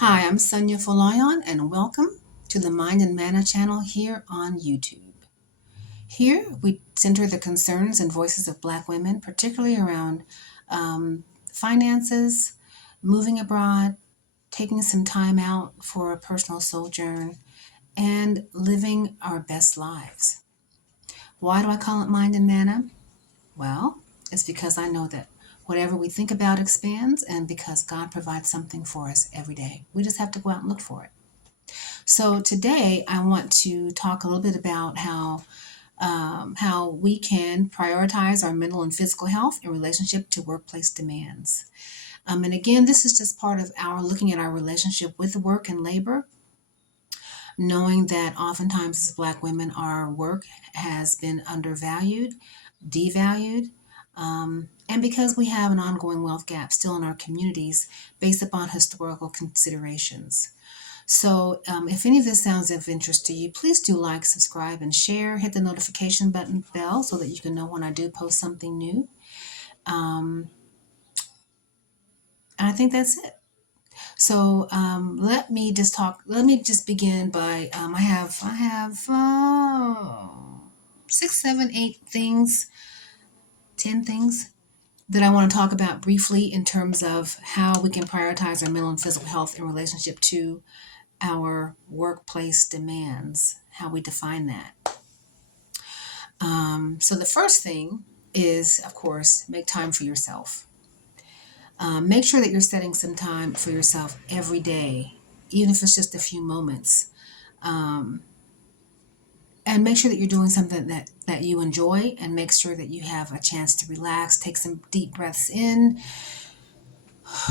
Hi, I'm Sonia Folayon, and welcome to the Mind and Mana channel here on YouTube. Here, we center the concerns and voices of Black women, particularly around finances, moving abroad, taking some time out for a personal sojourn, and living our best lives. Why do I call it Mind and Mana? Well, it's because I know that whatever we think about expands, and because God provides something for us every day. We just have to go out and look for it. So today I want to talk a little bit about how we can prioritize our mental and physical health in relationship to workplace demands. And again, this is just part of our looking at our relationship with work and labor, knowing that oftentimes as Black women, our work has been undervalued, devalued, and because we have an ongoing wealth gap still in our communities based upon historical considerations. So, if any of this sounds of interest to you, please do like, subscribe, and share. Hit the notification button bell so that you can know when I do post something new. Um, and I think that's it. So, let me just talk. Let me just begin by I have 6, 7, 8 things, 10 things that I want to talk about briefly in terms of how we can prioritize our mental and physical health in relationship to our workplace demands, how we define that. So the first thing is, of course, make time for yourself. Make sure that you're setting some time for yourself every day, even if it's just a few moments. Um, and make sure that you're doing something that you enjoy, and make sure that you have a chance to relax, take some deep breaths in,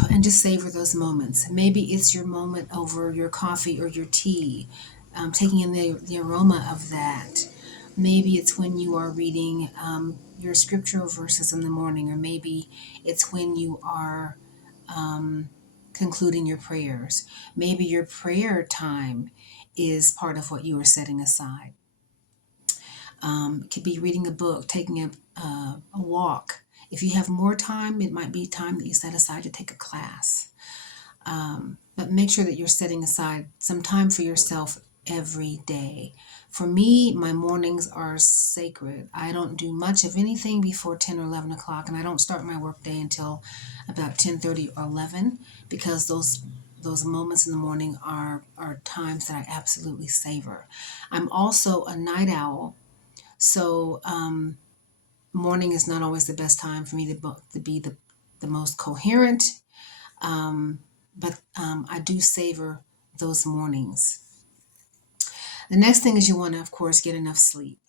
and just savor those moments. Maybe it's your moment over your coffee or your tea, taking in the aroma of that. Maybe it's when you are reading your scriptural verses in the morning, or maybe it's when you are concluding your prayers. Maybe your prayer time is part of what you are setting aside. It could be reading a book, taking a walk. If you have more time, it might be time that you set aside to take a class. But make sure that you're setting aside some time for yourself every day. For me, my mornings are sacred. I don't do much of anything before 10 or 11 o'clock, and I don't start my workday until about 10:30 or 11, because those moments in the morning are times that I absolutely savor. I'm also a night owl, so morning is not always the best time for me to be the most coherent, um, but I do savor those mornings. The next thing is you want to, of course, get enough sleep.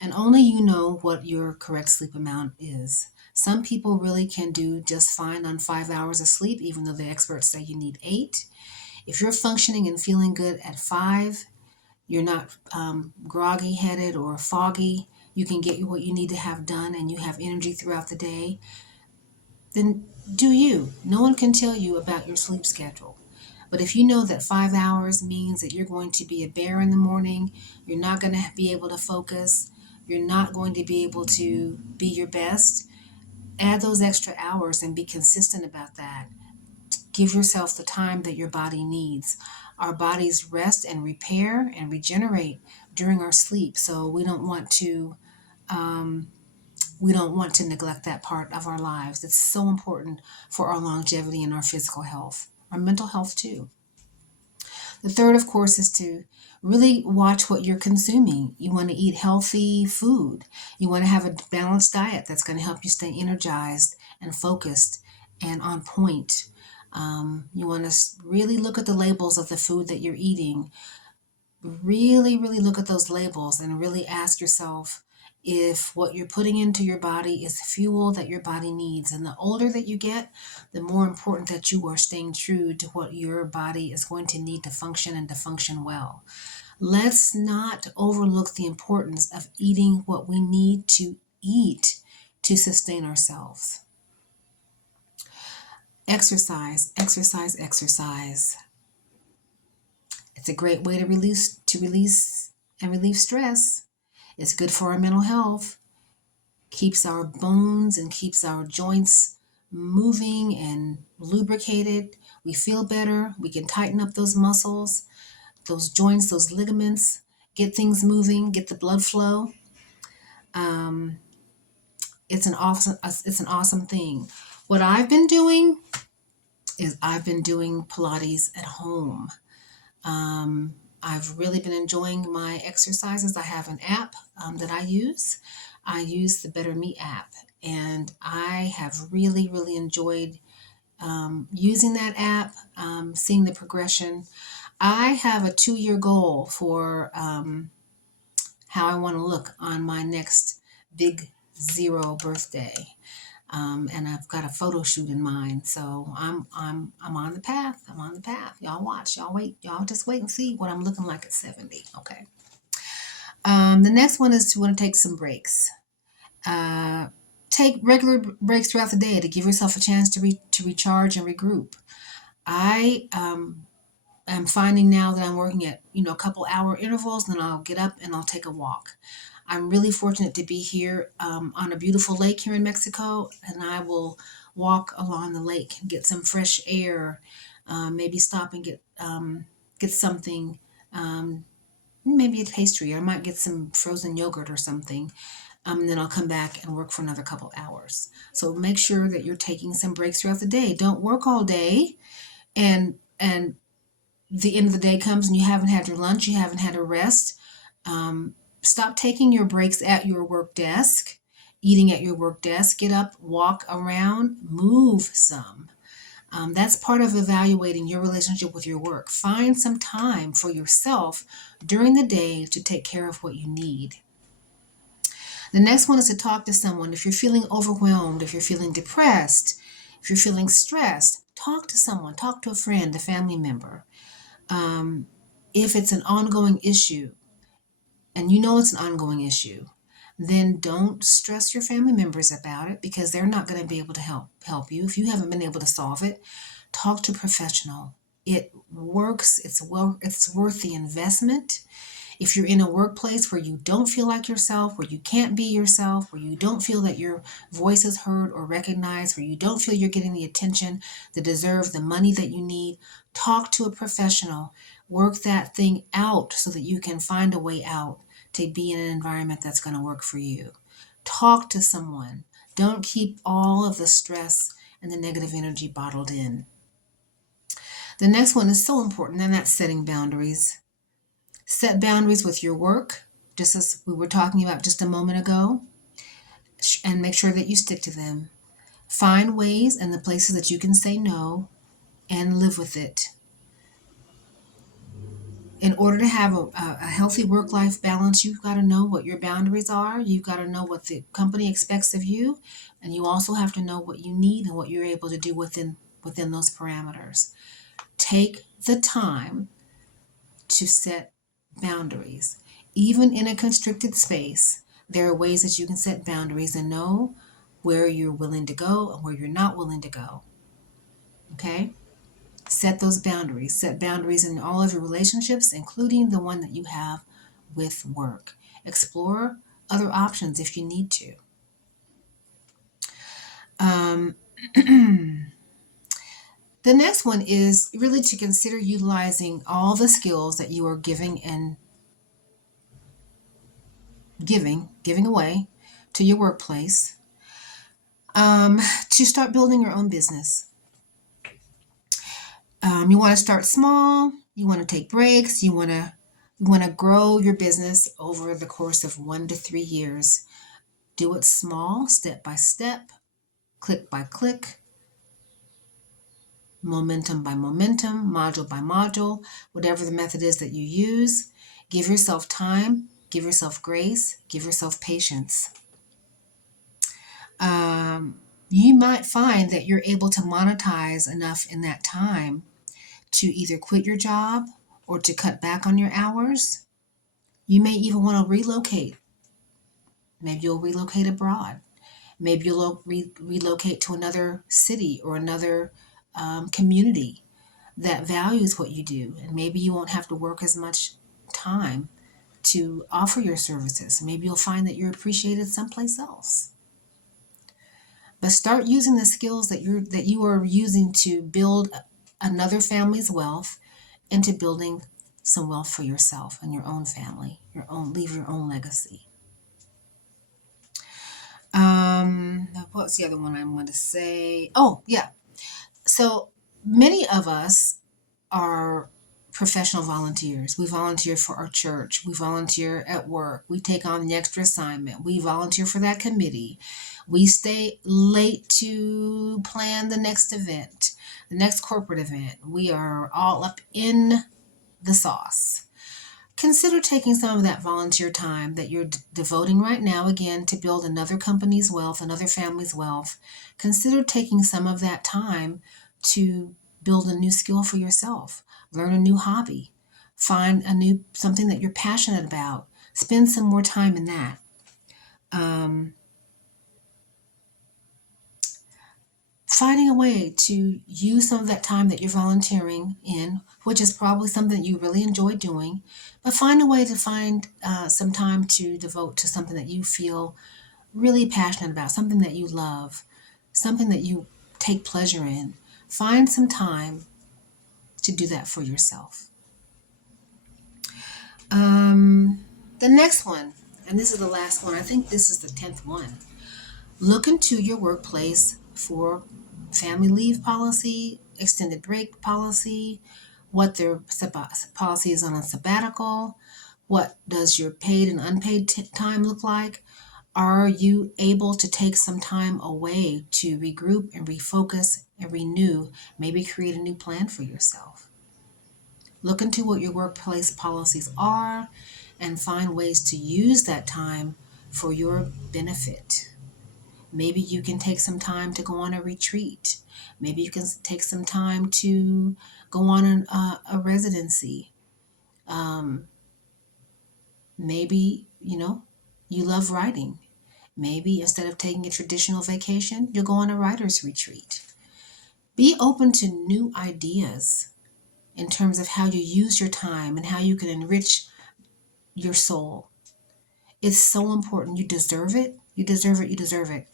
And only you know what your correct sleep amount is. Some people really can do just fine on 5 hours of sleep, even though the experts say you need 8. If you're functioning and feeling good at 5, you're not groggy headed or foggy, you can get what you need to have done, and you have energy throughout the day, then do you. No one can tell you about your sleep schedule. But if you know that 5 hours means that you're going to be a bear in the morning, you're not going to be able to focus, you're not going to be able to be your best, add those extra hours and be consistent about that. Give yourself the time that your body needs. Our bodies rest and repair and regenerate during our sleep, so um, we don't want to neglect that part of our lives. It's so important for our longevity and our physical health, our mental health too. The third, of course, is to really watch what you're consuming. You want to eat healthy food. You want to have a balanced diet that's going to help you stay energized and focused and on point. You want to really look at the labels of the food that you're eating. Really, really look at those labels and really ask yourself if what you're putting into your body is fuel that your body needs. And the older that you get, the more important that you are staying true to what your body is going to need to function and to function well. Let's not overlook the importance of eating what we need to eat to sustain ourselves. Exercise, exercise, exercise. It's a great way to release and relieve stress. It's good for our mental health, keeps our bones and keeps our joints moving and lubricated. We feel better. We can tighten up those muscles, those joints, those ligaments, get things moving, get the blood flow. Um, it's an awesome thing. What I've been doing is I've been doing Pilates at home. Um, I've really been enjoying my exercises. I have an app that I use. I use the Better Me app, and I have really, really enjoyed using that app, seeing the progression. I have a 2-year goal for how I want to look on my next big zero birthday. And I've got a photo shoot in mind. So I'm on the path. I'm on the path. Y'all watch. Y'all wait. Y'all just wait and see what I'm looking like at 70. Okay. The next one is to want to take some breaks. Uh, take regular breaks throughout the day to give yourself a chance to recharge and regroup. I am finding now that I'm working at a couple hour intervals, then I'll get up and I'll take a walk. I'm really fortunate to be here on a beautiful lake here in Mexico, and I will walk along the lake and get some fresh air. Maybe stop and get something, um, maybe a pastry, or I might get some frozen yogurt or something. And then I'll come back and work for another couple hours. So make sure that you're taking some breaks throughout the day. Don't work all day, and the end of the day comes and you haven't had your lunch, you haven't had a rest. Stop taking your breaks at your work desk, eating at your work desk. Get up, walk around, move some. That's part of evaluating your relationship with your work. Find some time for yourself during the day to take care of what you need. The next one is to talk to someone. If you're feeling overwhelmed, if you're feeling depressed, if you're feeling stressed, talk to someone, talk to a friend, a family member. If it's an ongoing issue, and you know it's an ongoing issue, then don't stress your family members about it because they're not going to be able to help you. If you haven't been able to solve it, talk to a professional. It works. It's worth the investment. If you're in a workplace where you don't feel like yourself, where you can't be yourself, where you don't feel that your voice is heard or recognized, where you don't feel you're getting the attention, the money that you need, talk to a professional. Work that thing out so that you can find a way out to be in an environment that's going to work for you. Talk to someone. Don't keep all of the stress and the negative energy bottled in. The next one is so important, and that's setting boundaries. Set boundaries with your work, just as we were talking about just a moment ago, and make sure that you stick to them. Find ways and the places that you can say no and live with it. In order to have a healthy work-life balance, you've got to know what your boundaries are. You've got to know what the company expects of you, and you also have to know what you need and what you're able to do within those parameters. Take the time to set boundaries. Even in a constricted space, there are ways that you can set boundaries and know where you're willing to go and where you're not willing to go. Okay? Set those boundaries. Set boundaries in all of your relationships, including the one that you have with work. Explore other options if you need to. The next one is really to consider utilizing all the skills that you are giving away to your workplace, to start building your own business. You want to start small. You want to take breaks. You want to grow your business over the course of 1 to 3 years. Do it small, step by step, click by click, momentum by momentum, module by module, whatever the method is that you use. Give yourself time, give yourself grace, give yourself patience. You might find that you're able to monetize enough in that time to either quit your job or to cut back on your hours. You may even want to relocate. Maybe you'll relocate abroad. Maybe you'll relocate to another city or another community that values what you do. And maybe you won't have to work as much time to offer your services. Maybe you'll find that you're appreciated someplace else. But start using the skills that you are using to build another family's wealth into building some wealth for yourself and your own family, leave your own legacy. What's the other one I want to say? Oh, yeah. So many of us are professional volunteers. We volunteer for our church. We volunteer at work. We take on the extra assignment. We volunteer for that committee. We stay late to plan the next event, the next corporate event. We are all up in the sauce. Consider taking some of that volunteer time that you're devoting right now, again, to build another company's wealth, another family's wealth. Consider taking some of that time to build a new skill for yourself, learn a new hobby, find a new something that you're passionate about. Spend some more time in that. Um, Finding a way to use some of that time that you're volunteering in, which is probably something that you really enjoy doing, but find a way to find some time to devote to something that you feel really passionate about, something that you love, something that you take pleasure in. Find some time to do that for yourself. The next one, and this is the last one, I think this is the 10th one. Look into your workplace for family leave policy, extended break policy, what their policy is on a sabbatical, what does your paid and unpaid time look like? Are you able to take some time away to regroup and refocus and renew, maybe create a new plan for yourself? Look into what your workplace policies are and find ways to use that time for your benefit. Maybe you can take some time to go on a retreat. Maybe you can take some time to go on a residency. Um, Maybe, you love writing. Maybe instead of taking a traditional vacation, you'll go on a writer's retreat. Be open to new ideas in terms of how you use your time and how you can enrich your soul. It's so important. You deserve it. You deserve it. You deserve it.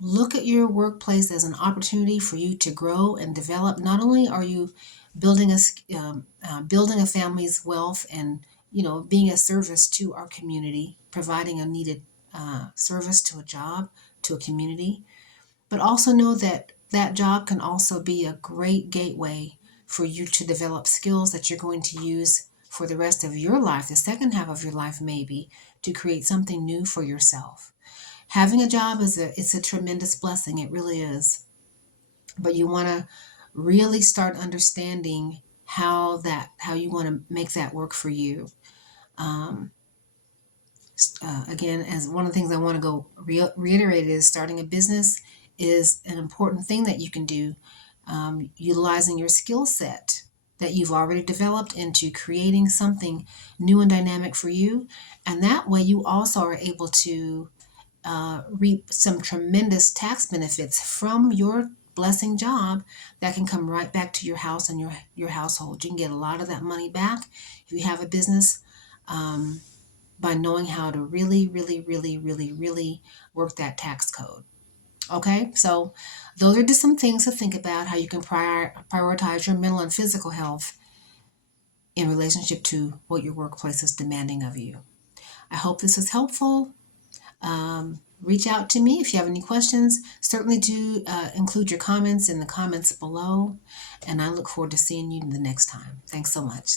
Look at your workplace as an opportunity for you to grow and develop. Not only are you building a family's wealth and being a service to our community, providing a needed service to a job, to a community, but also know that that job can also be a great gateway for you to develop skills that you're going to use for the rest of your life, the second half of your life maybe, to create something new for yourself. Having a job it's a tremendous blessing. It really is. But you want to really start understanding how you want to make that work for you. Um, Again, as one of the things I want to go reiterate is starting a business is an important thing that you can do, utilizing your skill set that you've already developed into creating something new and dynamic for you. And that way you also are able to reap some tremendous tax benefits from your blessing job that can come right back to your house and your household. You can get a lot of that money back if you have a business, by knowing how to really, really, really, really, really work that tax code. Okay, so those are just some things to think about, how you can prioritize your mental and physical health in relationship to what your workplace is demanding of you. I hope this is helpful. Reach out to me if you have any questions. Certainly do include your comments in the comments below, and I look forward to seeing you the next time. Thanks so much.